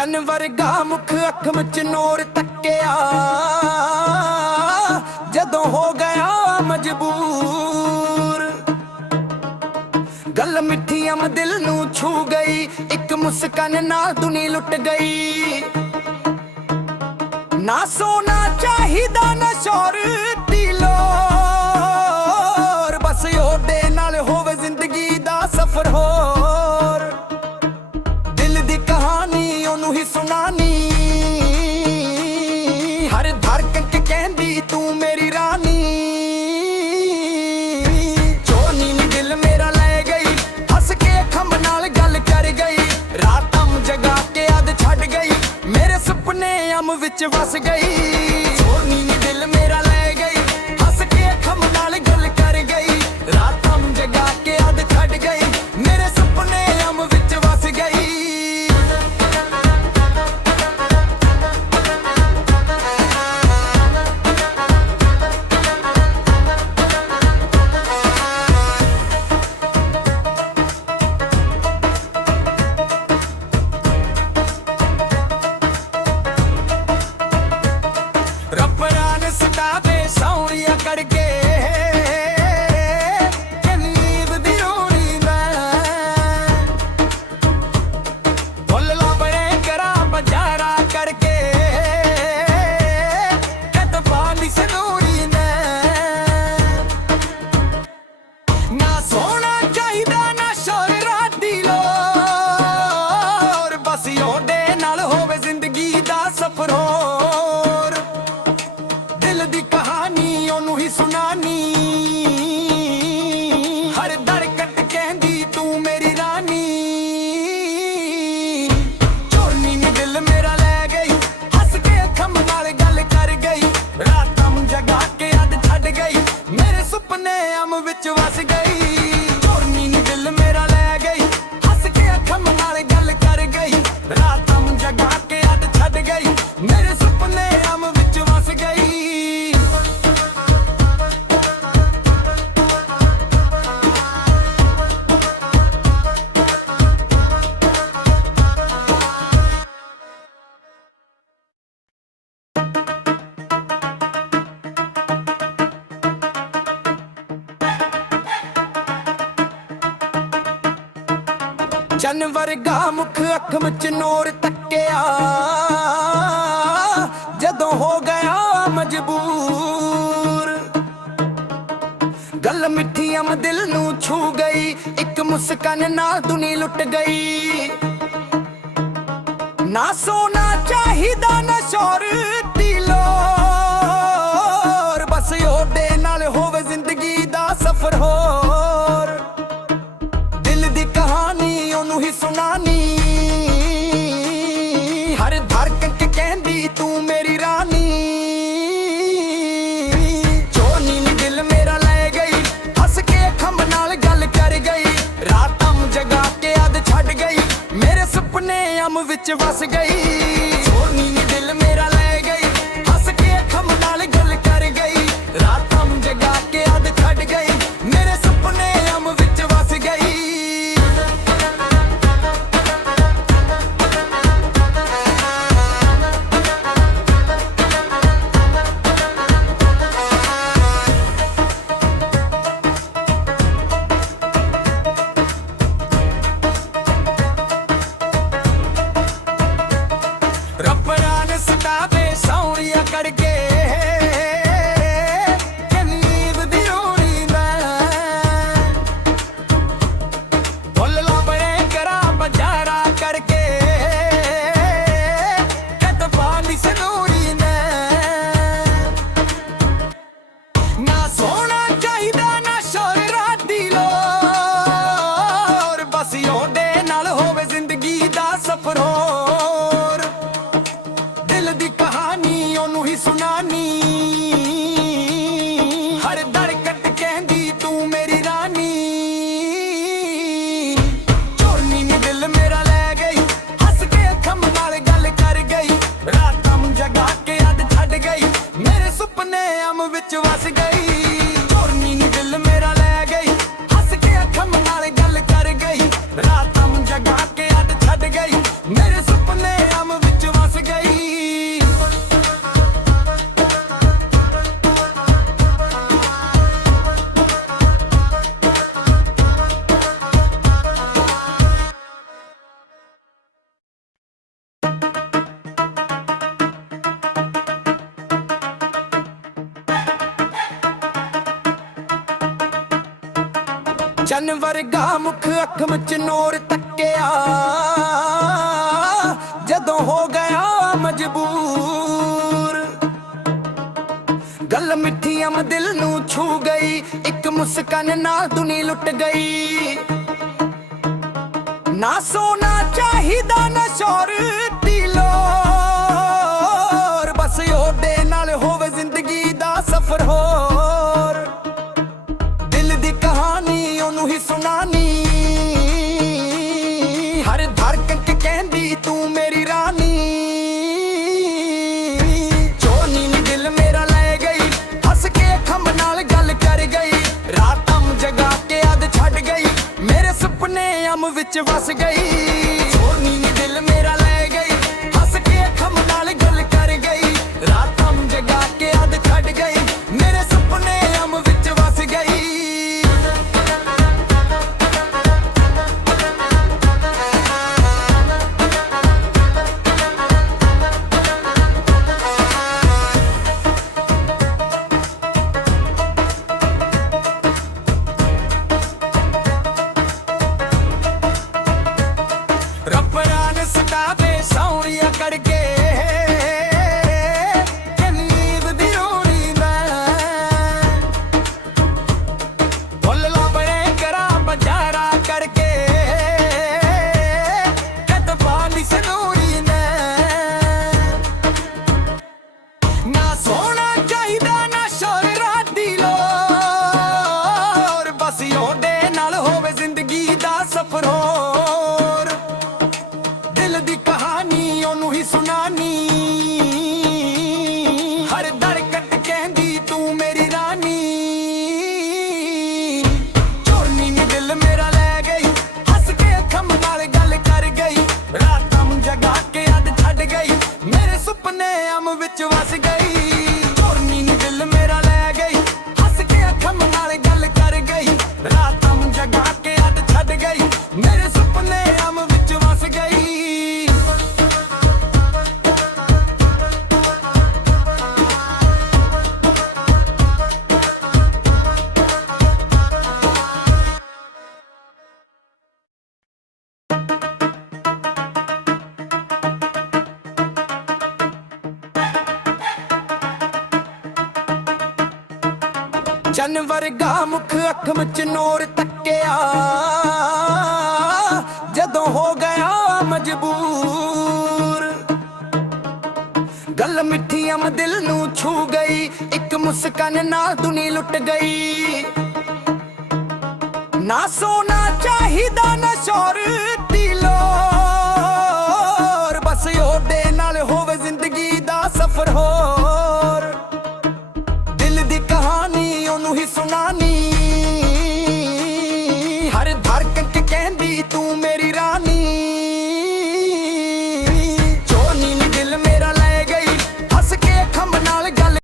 ਚੰਨ ਵਰਗਾ ਮੁਖ ਅੱਖ ਵਿੱਚ ਨੋਰ ਤੱਕਿਆ ਜਦੋਂ ਹੋ ਗਿਆ ਮਜਬੂਰ। ਗੱਲ ਮਿੱਠੀਆਂ ਦਿਲ ਨੂੰ ਛੂ ਗਈ, ਇੱਕ ਮੁਸਕਾਨ ਨਾਲ ਦੁਨੀ ਲੁੱਟ ਗਈ। ਨਾ ਸੋਨਾ ਚਾਹੀਦਾ ਨਾ ਸ਼ੋਹਰਤ ਦੀ ਲੋਰ, ਬਸ ਉਹਦੇ ਨਾਲ ਹੋਵੇ ਜ਼ਿੰਦਗੀ ਦਾ ਸਫ਼ਰ ਹੋਰ। ਦਿਲ ਦੀ ਕਹਾਣੀ ਉਹਨੂੰ ਹੀ ਸੁਣਾਨੀ, ਹਰ ਧੜਕਨ ਚ ਕਹਿੰਦੀ ਤੂੰ ਮੇਰੀ ਰਾਨੀ। ਚੋਨੀ ਨੀ ਦਿਲ ਮੇਰਾ ਲੈ ਗਈ, ਹੱਸ ਕੇ ਖੰਭ ਨਾਲ ਗੱਲ ਕਰ ਗਈ। ਰਾਤਾਂ ਜਗਾ ਕੇ ਅੱਧ ਛੱਡ ਗਈ, ਮੇਰੇ ਸੁਪਨੇ ਅਮ ਵਿੱਚ ਵਸ ਗਈ। ਚੋਨੀ ਨੀ ਦਿਲ ਮੇਰਾ ਲੈ ਗਈ, ਹੱਸ ਕੇ ਖੰਭ ਨਾਲ ਗੱਲ ਕਰ ਗਈ। ਰਾਤਾਂ ਜਗਾ ਕੇ ਅੱਧ ਛੱਡ ਗਈ, ਮੇਰੇ ਸੁਪਨੇ ਅਮ ਵਿੱਚ ਵਸ ਗਈ। ਰੱਬ ਰਾਨ ਸਤਾਵੇ ਸੌਰੀਆਂ ਕਰਕੇ, ਕਿ ਨੀਂਦ ਦੀ ਰੋਣੀ ਮੈਂ ਫੁੱਲ ਲਾਬਰੇ ਕਰਾਂ ਬਜ਼ਾਰਾ ਕਰਕੇ। ਕਦ ਪਾਲੀ ਸਨੂਰੀ ਨਾ ਸੋਨਾ ਚਾਹੀਦਾ ਨਾ ਸ਼ੋਹਰਤ ਦੀ ਲੋਰ, ਬਸ ਉਹਦੇ ਨਾਲ ਹੋਵੇ ਜ਼ਿੰਦਗੀ ਦਾ ਸਫ਼ਰ ਹੋਰ। ਦਿਲ ਦੀ ਕਹਾਣੀ ਉਹਨੂੰ ਹੀ ਸੁਣਾਨੀ, ਹਰ ਧੜਕਨ ਚ ਕਹਿੰਦੀ ਤੂੰ ਮੇਰੀ ਰਾਨੀ। ਚੋਨੀ ਨੀ ਦਿਲ ਮੇਰਾ ਲੈ ਗਈ, ਹੱਸ ਕੇ ਖੰਭ ਨਾਲ ਗੱਲ ਕਰ ਗਈ। ਰਾਤਾਂ ਜਗਾ ਕੇ ਅੱਧ ਛੱਡ ਗਈ, ਮੇਰੇ ਸੁਪਨੇ ਅਮ ਵਿੱਚ ਵਸ ਗਈ। ਚੋਨੀ ਨੀ ਦਿਲ ਮੇਰਾ ਲੈ ਗਈ, ਹੱਸ ਕੇ ਖੰਭ ਨਾਲ ਗੱਲ ਕਰ ਗਈ। ਰਾਤਾਂ ਜਗਾ ਕੇ ਅੱਧ ਛੱਡ ਗਈ, ਮੇਰੇ ਸੁਪਨੇ ਅਮ ਵਿੱਚ ਵਸ ਗਈ। ਚੰਨ ਵਰਗਾ ਮੁਖ ਅੱਖ ਵਿੱਚ ਨੋਰ ਤੱਕਿਆ ਜਦੋਂ ਹੋ ਗਿਆ ਮਜਬੂਰ। ਗੱਲ ਮਿੱਠੀਆਂ ਦਿਲ ਨੂੰ ਛੂ ਗਈ, ਇੱਕ ਮੁਸਕਾਨ ਨਾਲ ਦੁਨੀ ਲੁੱਟ ਗਈ। ਨਾ ਸੋਨਾ ਚਾਹੀਦਾ ਨਾ ਸ਼ੋਹਰਤ ਦੀ ਲੋਰ, ਬਸ ਉਹਦੇ ਨਾਲ ਹੋਵੇ ਜ਼ਿੰਦਗੀ ਦਾ ਸਫ਼ਰ ਹੋਰ। ਦਿਲ ਦੀ ਕਹਾਣੀ ਉਹਨੂੰ ਹੀ ਸੁਣਾਨੀ, ਹਰ ਧੜਕਨ ਚ ਕਹਿੰਦੀ ਤੂੰ ਮੇਰੀ ਰਾਨੀ। ਚੋਨੀ ਨੀ ਦਿਲ ਮੇਰਾ ਲੈ ਗਈ, ਹੱਸ ਕੇ ਖੰਭ ਨਾਲ ਗੱਲ ਕਰ ਗਈ। ਰਾਤਾਂ ਜਗਾ ਕੇ ਅੱਧ ਛੱਡ ਗਈ, ਮੇਰੇ ਸੁਪਨੇ ਅਮ ਵਿੱਚ ਵਸ ਗਈ। ਚੋਨੀ ਨੀ ਦਿਲ ਮੇਰਾ ਲੈ ਗਈ, ਹੱਸ ਕੇ ਖੰਭ ਨਾਲ ਗੱਲ ਕਰ ਗਈ। ਰਾਤਾਂ ਜਗਾ ਕੇ ਅੱਧ ਛੱਡ ਗਈ, ਮੇਰੇ ਸੁਪਨੇ ਅਮ ਵਿੱਚ ਵਸ ਗਈ। ਰੱਬ ਰਾਨ ਸਤਾਵੇ ਸੌਰੀਆਂ ਕਰਕੇ, ਕਿ ਨੀਂਦ ਦੀ ਰੋਣੀ ਮੈਂ ਫੁੱਲ ਲਾਬਰੇ ਕਰਾਂ ਬਜ਼ਾਰਾ ਕਰਕੇ। ਕਦ ਪਾਲੀ ਸਨੂਰੀ ਨਾ ਸੋਨਾ ਚਾਹੀਦਾ ਨਾ ਸ਼ੋਹਰਤ ਦੀ ਲੋਰ, ਬਸ ਉਹਦੇ ਨਾਲ ਹੋਵੇ ਜ਼ਿੰਦਗੀ ਦਾ ਸਫ਼ਰ ਹੋਰ। ਦਿਲ ਦੀ ਕਹਾਣੀ ਉਹਨੂੰ ਹੀ ਸੁਣਾਨੀ, ਹਰ ਧੜਕਨ ਚ ਕਹਿੰਦੀ ਤੂੰ ਮੇਰੀ ਰਾਨੀ। ਚੋਨੀ ਨੀ ਦਿਲ ਮੇਰਾ ਲੈ ਗਈ, ਹੱਸ ਕੇ ਖੰਭ ਨਾਲ ਗੱਲ ਕਰ ਗਈ। ਰਾਤਾਂ ਜਗਾ ਕੇ ਅੱਧ ਛੱਡ ਗਈ, ਮੇਰੇ ਸੁਪਨੇ ਅਮ ਵਿੱਚ ਵਸ ਗਈ। ਚੋਨੀ ਨੀ ਦਿਲ ਮੇਰਾ ਲੈ ਗਈ, ਹੱਸ ਕੇ ਖੰਭ ਨਾਲ ਗੱਲ ਕਰ ਗਈ। ਰਾਤਾਂ ਜਗਾ ਕੇ ਅੱਧ ਛੱਡ ਗਈ, ਮੇਰੇ ਸੁਪਨੇ ਅਮ ਚੰਨ ਵਰਗਾ ਮੁਖ ਅੱਖ ਵਿੱਚ ਨੂਰ ਤੱਕਿਆ ਜਦੋਂ ਹੋ ਗਿਆ ਮਜਬੂਰ। ਗੱਲ ਮਿੱਠੀ ਅਮ ਦਿਲ ਨੂੰ ਛੂ ਗਈ, ਇੱਕ ਮੁਸਕਾਨ ਨਾਲ ਦੁਨੀ ਲੁੱਟ ਗਈ। ਨਾ ਸੋਨਾ ਚਾਹੀਦਾ ਨਾ ਸ਼ੋਹਰਤ ਦੀ ਲੋੜ, ਬਸ ਉਹਦੇ ਨਾਲ ਹੋਵੇ ਜ਼ਿੰਦਗੀ ਦਾ ਸਫ਼ਰ ਹੋਰ। ਦਿਲ ਦੀ ਕਹਾਣੀ ਉਹਨੂੰ ਹੀ ਸੁਣਾਨੀ, ਹਰ ਧੜਕਨ ਕੇ ਕਹਿੰਦੀ ਤੂੰ ਮੇਰੀ ਰਾਨੀ। ਚੋਨੀ ਨੀ ਦਿਲ ਮੇਰਾ ਲੈ ਗਈ, ਹੱਸ ਕੇ ਖੰਭ ਨਾਲ ਗੱਲ ਕਰ ਗਈ। ਰਾਤਾਂ ਜਗਾ ਕੇ ਅੱਧ ਛੱਡ ਗਈ, ਮੇਰੇ ਸੁਪਨੇ ਅਮ ਵਿੱਚ ਵਸ ਗਈ। ਚੋਨੀ ਨੀ ਦਿਲ ਮੇਰਾ ਲੈ ਗਈ, ਹੱਸ ਕੇ ਖੰਭ ਨਾਲ ਗੱਲ ਕਰ ਗਈ। ਰਾਤਾਂ ਜਗਾ ਕੇ ਅੱਧ ਛੱਡ ਗਈ, ਮੇਰੇ ਸੁਪਨੇ ਅਮ ਵਿੱਚ ਵਸ ਗਈ। ਰੱਬਰਾ ਨੇ ਸਤਾਵੇ ਸੌਣੀਆਂ ਕਰਕੇ, ਕਿ ਨੀਂਦ ਦੀ ਰੋਣੀ ਮੈਂ ਫੁੱਲ ਲੱਭਣੇ ਕਰਾਂ ਬਜ਼ਾਰਾ ਕਰਕੇ। ਕਤਬਾ ਨੀ ਸਨੂਰੀ ਨੇ, ਨਾ ਸੋਹਣਾ ਚਾਹੀਦਾ ਨਾ ਸ਼ੋਹਰਤ ਦੀ ਲੋੜ, ਬਸ ਉਹਦੇ ਨਾਲ ਹੋਵੇ ਜ਼ਿੰਦਗੀ ਦਾ ਸਫ਼ਰ ਹੋਰ। ਦਿਲ ਦੀ ਕਹਾਣੀ ਉਹਨੂੰ ਹੀ ਸੁਣਾਨੀ, ਹਰ ਧੜਕਨ ਤੇ ਕਹਿੰਦੀ ਤੂੰ ਮੇਰੀ ਰਾਨੀ। ਚੋਨੀ ਨੀ ਦਿਲ ਮੇਰਾ ਲੈ ਗਈ, ਹੱਸ ਕੇ ਖੰਭ ਨਾਲ ਗੱਲ ਕਰ ਗਈ। ਰਾਤਾਂ ਜਗਾ ਕੇ ਅੱਧ ਛੱਡ ਗਈ, ਮੇਰੇ ਸੁਪਨੇ ਅਮ ਵਿੱਚ ਵਸ ਗਈ। ਚੋਨੀ ਨੀ ਦਿਲ ਮੇਰਾ ਲੈ ਗਈ, ਹੱਸ ਕੇ ਖੰਭ ਨਾਲ ਗੱਲ ਕਰ ਗਈ। ਰਾਤਾਂ ਜਗਾ ਕੇ ਅੱਧ ਛੱਡ ਗਈ, ਮੇਰੇ ਸੁਪਨੇ ਅਮ ਵਿੱਚ ਵਸ ਗਈ। ਚੰਨ ਵਰਗਾ ਮੁਖ ਅੱਖ ਵਿੱਚ ਨੂਰ ਤੱਕਿਆ ਜਦੋਂ ਹੋ ਗਿਆ ਮਜਬੂਰ। ਗੱਲ ਮਿੱਠੀ ਅਮ ਦਿਲ ਨੂੰ ਛੂ ਗਈ, ਇੱਕ ਮੁਸਕਾਨ ਨਾਲ ਦੁਨੀ ਲੁੱਟ ਗਈ। ਨਾ ਸੋਨਾ ਚਾਹੀਦਾ ਨਾ ਸ਼ੋਹਰਤ